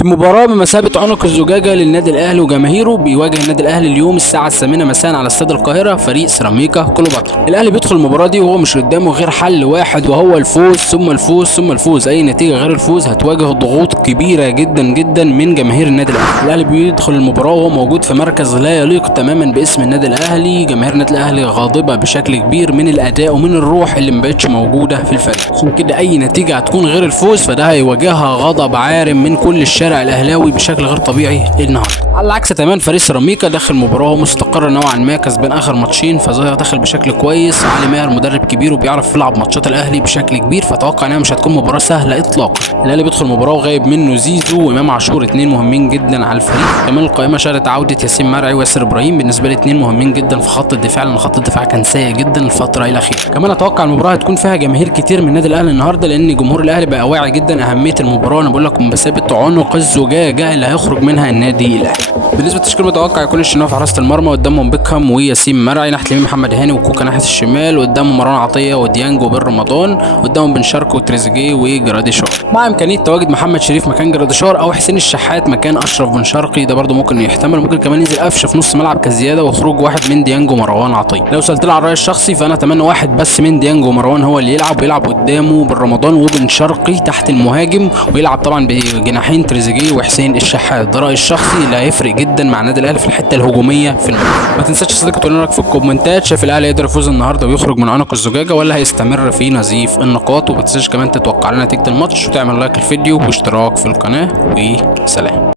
في مباراة بمثابة عنق الزجاجة للنادي الأهلي وجماهيره، بيواجه النادي الأهلي اليوم الساعة 8 مساء على استاد القاهرة فريق سيراميكا كليوباترا. الأهلي بيدخل المباراة دي وهو مش قدامه غير حل واحد، وهو الفوز ثم الفوز ثم الفوز. أي نتيجة غير الفوز هتواجه ضغوط كبيرة جدا جدا من جماهير النادي الأهلي. الأهلي بيدخل المباراة وهو موجود في مركز لا يليق تماما باسم النادي الأهلي. جماهير النادي الأهلي غاضبة بشكل كبير من الأداء ومن الروح اللي مبقتش موجودة في الفريق، عشان كده أي نتيجة هتكون غير الفوز فده هيواجهها غضب عارم من كل الشارع الأهلاوي بشكل غير طبيعي النهارده. على العكس تماما فريق سيراميكا داخل مباراه مستقر نوعا ما، كسبان اخر ماتشين، فظاهر داخل بشكل كويس. علي ماهر مدرب كبير وبيعرف يلعب ماتشات الاهلي بشكل كبير، فتوقع انها مش هتكون مباراه سهله اطلاقا. الاهلي بيدخل مباراه وغايب منه زيزو وامام عاشور، اتنين مهمين جدا على الفريق. كمان القائمه شهدت عوده ياسين مرعي وياسر ابراهيم، بالنسبه لي اتنين مهمين جدا في خط الدفاع، لان خط الدفاع كان سيء جدا الفتره الاخيره. كمان اتوقع المباراه هتكون فيها جماهير كتير من النادي الاهلي النهارده، لان جمهور الاهلي بقى واعي جدا اهميه المباراه. انا بقول لكم بمثابه عنق الزجاجه اللي هيخرج منها النادي الاهلي. بالنسبه للتشكيل متوقع يكون الشناوي في حراسه المرمى، قدامهم بيكهام وياسين مرعي، ناحيه اليمين محمد هاني وكوكا ناحيه الشمال، وقدامهم مروان عطيه وديانج وبن رمضان، قدامهم بن شرقي وتريزيجيه وجراديشار، مع امكانيه تواجد محمد شريف مكان جراديشار او حسين الشحات مكان اشرف بن شرقي، ده برده ممكن يحتمل. ممكن كمان ينزل قفشه في نص ملعب كزياده وخروج واحد من ديانج ومروان عطيه. لو سالت لي على الراي الشخصي فانا اتمنى واحد بس من ديانج ومروان هو اللي يلعب، ويلعب قدامه بن رمضان وبن شرقي تحت المهاجم، ويلعب طبعا بجناحين تريزيجيه وحسين الشحات. ده رايي الشخصي اللي هيفرق جدا مع النادي الاهلي في الحته الهجوميه في الملعب. ما تنساش يا صديقي تقول لنا رايك في الكومنتات، شايف الاهلي يقدر يفوز النهارده ويخرج من عنق الزجاجه ولا هيستمر في نزيف النقاط؟ وما تنساش كمان تتوقع لنا نتيجه الماتش وتعمل لايك الفيديو واشتراك في القناه، وسلام.